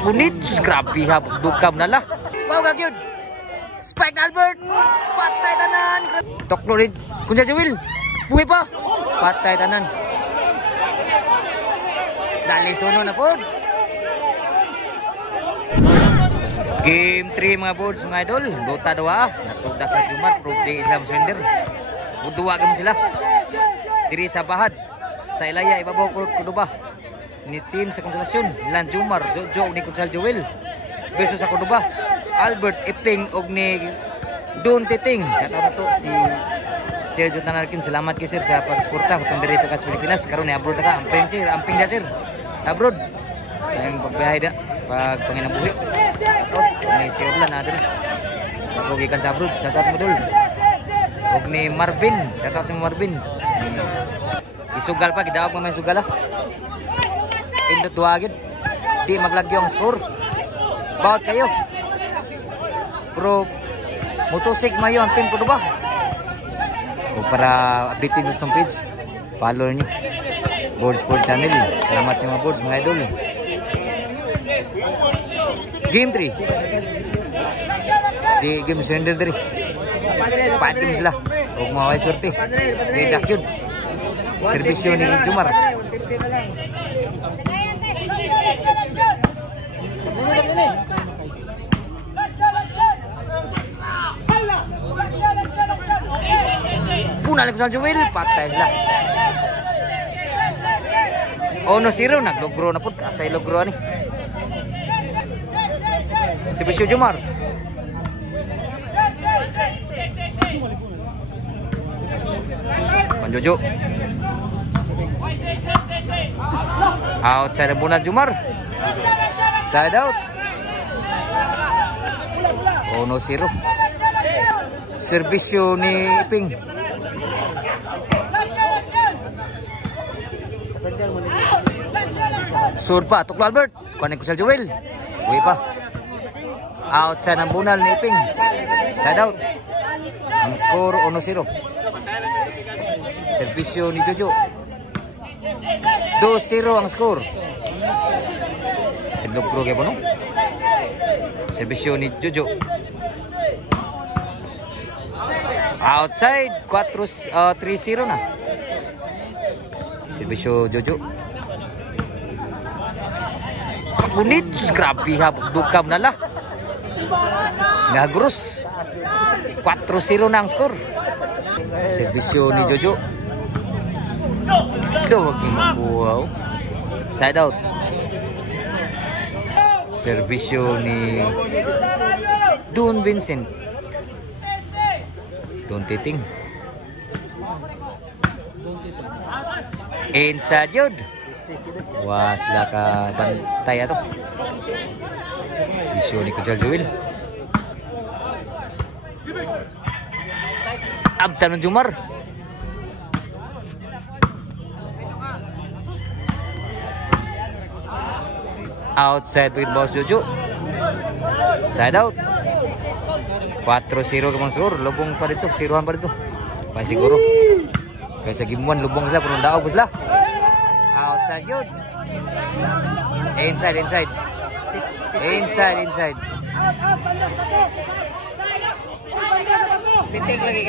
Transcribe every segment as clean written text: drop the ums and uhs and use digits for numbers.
Gunit, grabe ha, dukam na la. Wow, kagyod. Spike na Albert. Patay tanan. Toklo rin. Kunsa Jewel. Buhay pa. Patay tanan. Dali suno na po. Game 3 mga boards mga idol. Dota 2. Natuda ka Jumar. Proof di Islam Surrender. Udua gam sila. Diri sa bahad. Sa Ilaya ibabaw ko Kuduba. Ni team sa konsolasyon. Nilan Jumar. Jojo ni Kunsal Joel. Versus sa Kuduba. Albert Iping og ni Don Titing. Shout out na to si Sergio Tanarkin. Salamat kay sir sa pagsuporta kung diri pa sa Pilipinas. Karon ni abroad na ka. Amping da sir. Abroad. Sayang pagbiyahe da pag panginang buhi. Shout out ni si Orlan na diri. Sa gikan sa abroad. Shout out mo dul. Og ni Marvin. Shout out ni Marvin. Isugal pa gidawag mo may sugal ah. Indot duagid. Di maglagyo ang score. Bawat kayo. Pero motosik mayo ang team ko ba? O para updating gusto ng page, follow nyo Boards Sport Channel. Salamat nyo mga boards, mga idol. Game 3. Di game surrender 3. Patim sila. Huwag maway swerte. Redak yun. Servisyo ni Jumar. Punalik sa Joel, patay sila. Ono zero, naglogro na po. Asay logro ni. Si Bisyo Jumar. Panjojo. Outside ang bunal Jumar. Side out. Ono zero. Servisyo ni Iping. Sur pa, Tuklo Albert. Kuhanin ko sa Joel. Uwi pa. Outside ng bunal ni Iping. Side out. Ang score 1-0. Servisyo ni Jojo. 2-0 ang score. Logro kaya po no? Servisyo ni Jojo. Outside 3-0 na. Servisyo Jojo. Gunit, grabe ha, dukam na la. Nagros. 4-0 na ang score. Servisyo ni Jojo. Huwag yung mabuhaw. Side out. Servisyo ni Don Vincent. Don Titing. Inside yun. Wah, sila ka bantay ato. Servisyo ni Kunsal Joel. Abtan ng Jumar. Outside with boss Jojo. Side out. 4-0 kamang score. Lubong pa dito. Siruhan pa dito. Pa siguro. Kaysa gimuan lubong sila. Punong daog sila. Outside yun. Inside.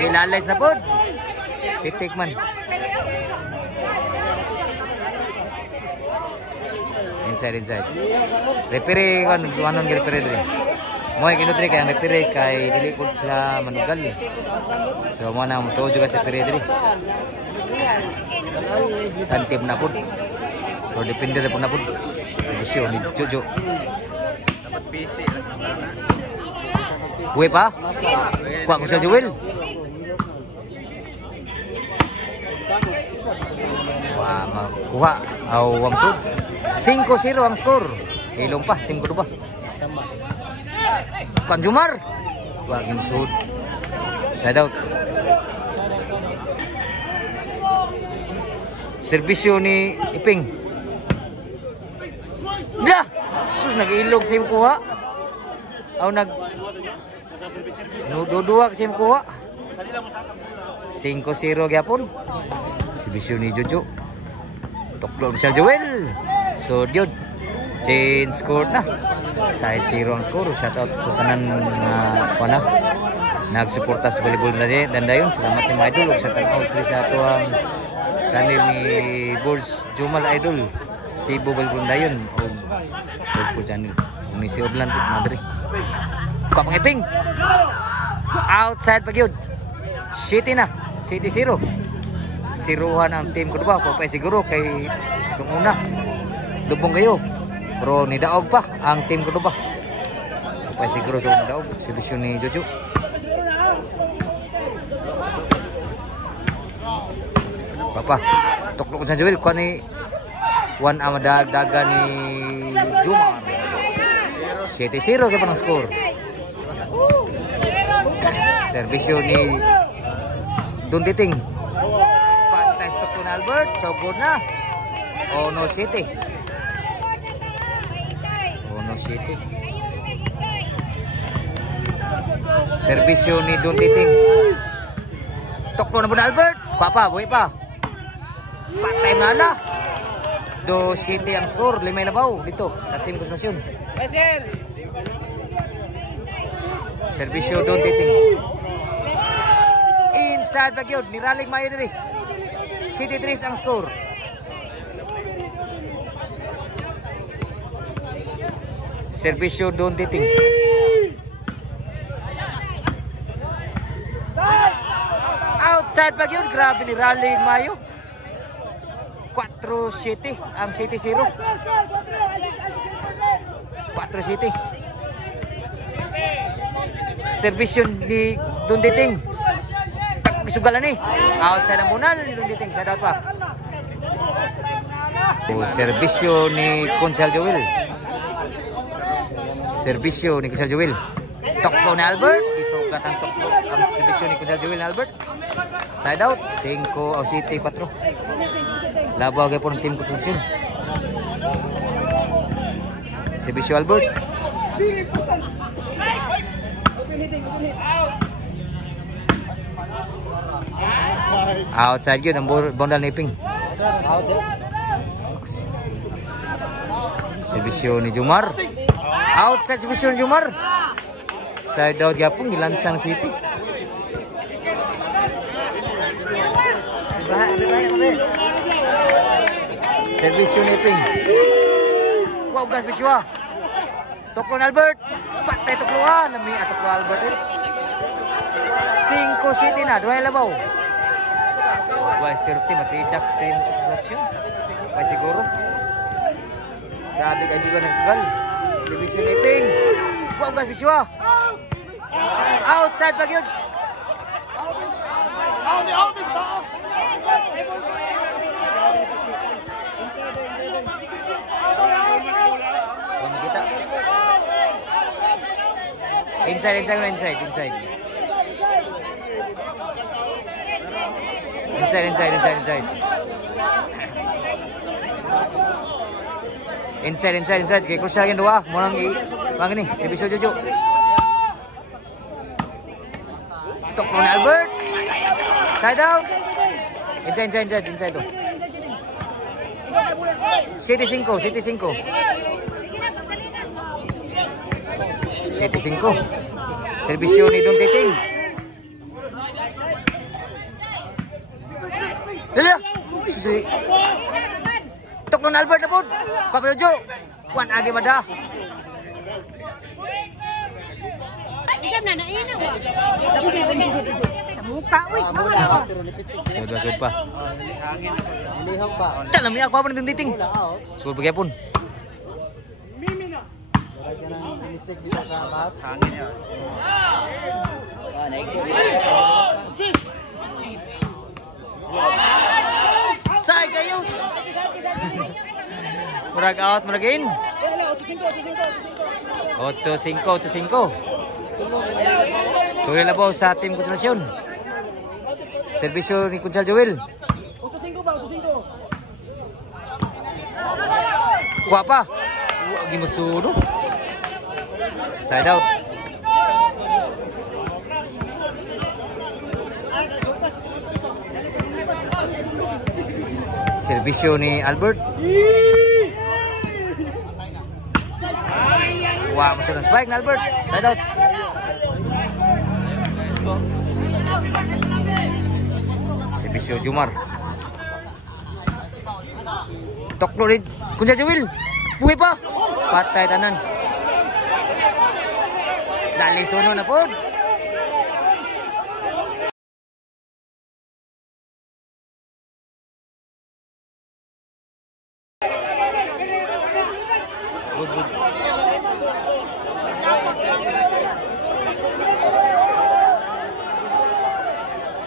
Kilalays na po. Pitik man. Inside. Repere kan anon repere diri. Moy kinutri kay repere kay dili pud sila manugal. So mo na mo juga sa repere diri. Tantip na pud. O depende na pud na pud. Servisyo ni Jojo. Dapat PC lang. Uwi pa? Kuha ko sa Joel. Wah, makuha. Aw, wamsud. 5-0 ang score. Ilong pa, tim ko ba? Panjumar. Wag yung sud. Side out. Servisyo ni Iping. Lah! Sus, nag-ilog sa iyong kuha. Aw, Duduwa kasi kuha. 5-0 gyapon. Servisyo ni Jojo. Tuklo sa Joel. So, yun. Change score na. Size 0 ang score. Shoutout sa tanan na nagsuporta sa volleyball na dandayon. Salamat ni mga idol. Sa tanaw sa ato ang channel ni Boards Jumal Idol. Si Bobal Bundayon. Boards po channel. Kung si Orlando Madrid. Kapang iping. Outside pag yun. City na. City 0. Siruhan ang team ko diba? Papay siguro kay itong una. Lubong kayo. Pero nidaog pa ang team ko diba? Papay siguro sa nidaog. Servisyo ni Jojo. Papa. Tuklok sa Joel. Kuha ni Juan Amadaga ni Jumar. 7-0 kaya pa ng score. Servisyo ni Dunditing. Pantay stop to na Albert. So good na. Ono City. Ono City. Servisyo ni Dunditing. Toklo na po na Albert. Papa, buhay pa. Pantay na ala. 2 City ang score. 5 labaw dito sa team Konstrasyon. Servisyo Dunditing. Inside back yun. Niralig mayo diri. City 3 ang score. Servisyo Dunditing. Outside back yun. Grabe niralig mayo. 4 City. Ang City 0. 4 City. Servisyo ni Dunditing. Sugalan ni. Outside ang bunal ni Dunditing. Sa dapat pa. Servisyo ni Consal Joel. Servisyo ni Consal Joel. Toklo ni Albert. Isugat ang toklo. Ang servisyo ni Consal Joel ni Albert. Side out. 5 o City 4. Labaw kayo po ng team Konstrasyon. Servisyo Albert. Outside yun ang bondal ni Ping. Servisyo ni Jumar. Outside servisyo ni Jumar. Side out yapong gilansang City. Servisyo ni Ping. Wow, gas biswa. Toklo ni Albert. Patay tokloan. Nami atoklo Albert eh. 5 City na. 2 labaw. Why certi matidak team Konstrasyon. Why siguro. Grabe ka juga ng sgal. Servisyo ni Ping. Wow, gas biswa. Outside pag yun. Kita. Inside. Inside. Kaya kursakin dua. Munang bang ini. Servisyo Jojo. Toklo ni Albert. Side out. Inside tu. City 5. Servisyo ni Dunditing. Lala. Susi. Toklo ni Albert na po. Kapayojo. Juan agi mada. Sud pa. Dalam ya aku apa nih Dunditing. Sur bagapun. Say kayo. Murag out, murag in. 8-5. Tuloy labaw sa team Konstrasyon. Servisyo ni Consal Joel. 8-5 ba? 8-5. Kuha pa. Huwag masudo. Side out. Servisyo ni Albert. Wah, masuk ng spike na Albert. Side out. Servisyo Jumar. Toklo rin. Kunsel Jawil. Buhay pa. Patay tanan. Dali suno na po. Good.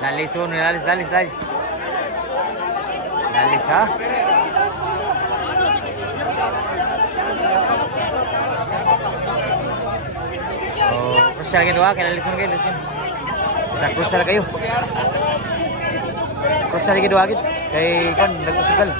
Lalis uno, lalis. Lalis ha. Oh, crucial gitu ha, kaya lalis uno kayo, Sa crucial kayo. Crucial gitu agad. Kay kan nag-usugal.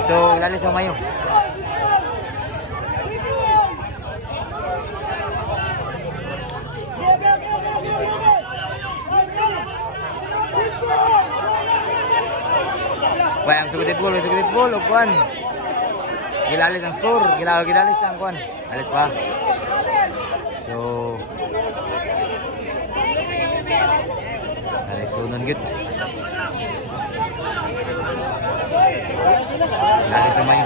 So, lalis ang mayo. Bayang sugit ball, kuan. Gilalis ang score, gilalis ang kuan. Alis pa. So alis sunon gid. Alis sa mayo.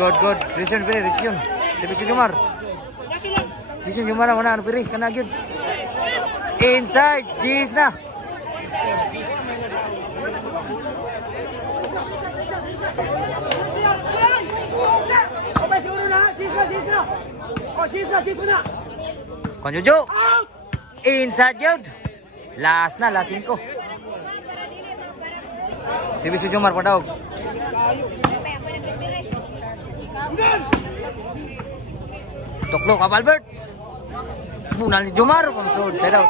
Good. Decision. Servisyo Jumar. Decision Jumar mana anu pilih kena gyud. Inside G's na. Kon Jojo. Inside gyud. Last 5. Servisyo Jumar padaog. Toklok apa Albert? Bunal si Jumar pamsud side out.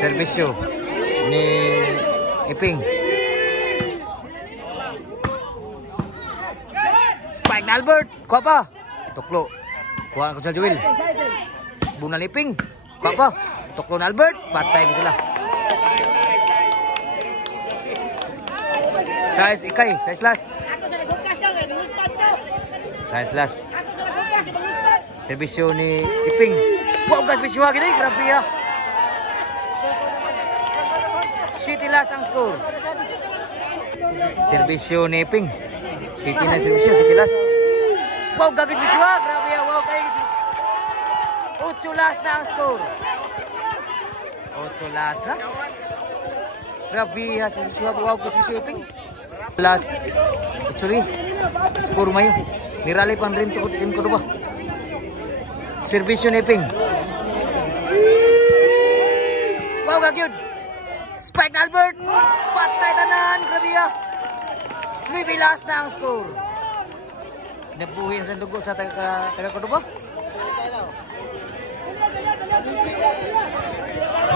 Servisyo ni Iping. Spike na Albert, kuha pa. Toklo. Kuha ang Kunsel Jawil. Bunal Iping. Kuha pa. Toklo na Albert, patay ni sila. Size last. Servisyo ni Iping. Wow, gas biswa gini, grabe ya. City last ang score. Servisyo ni Iping. City last. Wow, gagis biswa, grabe ya. Wow, kayo gis. 8 last na ang score. 8 last na. Grabe ya, servisyo. Wow, gas biswa Iping. Last. Actually, score mayo. Nirali pan rin tim ko ba? Servisyo ni Iping. Wow, gagyod. Spike na Albert. Patay tanan. Grabe ya. May bilas na ang score. Nagbuhin sa dugo sa taga ko ba?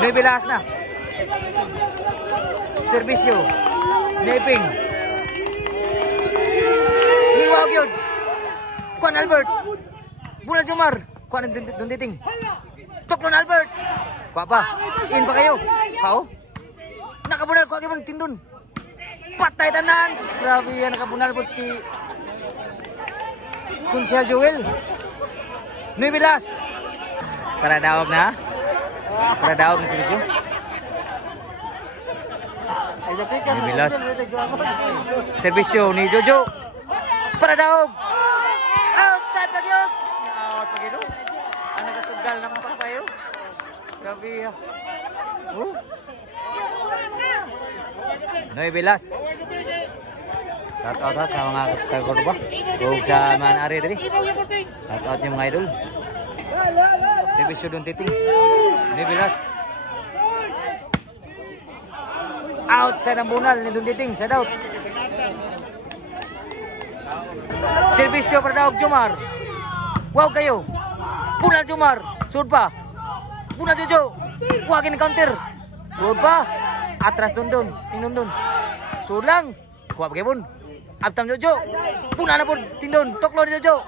May bilas na. Servisyo ni Iping. Wow, gyud. Kuan Albert. Bunal Jumar. Kuan dunditing. Toklo na Albert. Kuha pa. In pa kayo. Kao. Nakabunal ko agad tindon. Patay tanan. Grabe yan nakabunal po si Kunsel Jawil. Maybe last. Para daog na. Para daog na servisyo. Maybe last. Servisyo ni Jojo. Para daog. Outside pagyod. Out pagyod. Ang nagasugal naman pa kayo. Grabe ya. Noy Bilas. Shout out sa mga taga ba? O sa mga ari diri. Shout out yung mga idol. Servisyo dun titing. Noy Bilas. Outside ang bunal ni dun titing. Side out. Servisyo para daog Jumar. Wow kayo. Bunal Jumar. Sud pa. Bunal Jojo. Kuwagin counter. Sud pa. Atras dun. Tinundun. Sud lang. Kuha pagkipon. Abtam Jojo. Bunal na po. Tindun. Toklo ni Jojo.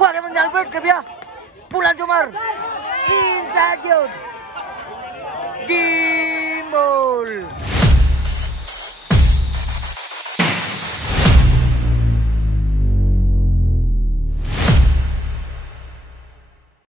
Kuwagin mo ni Albert. Kabya. Bunal Jumar. Inside. Agyod. Game ball.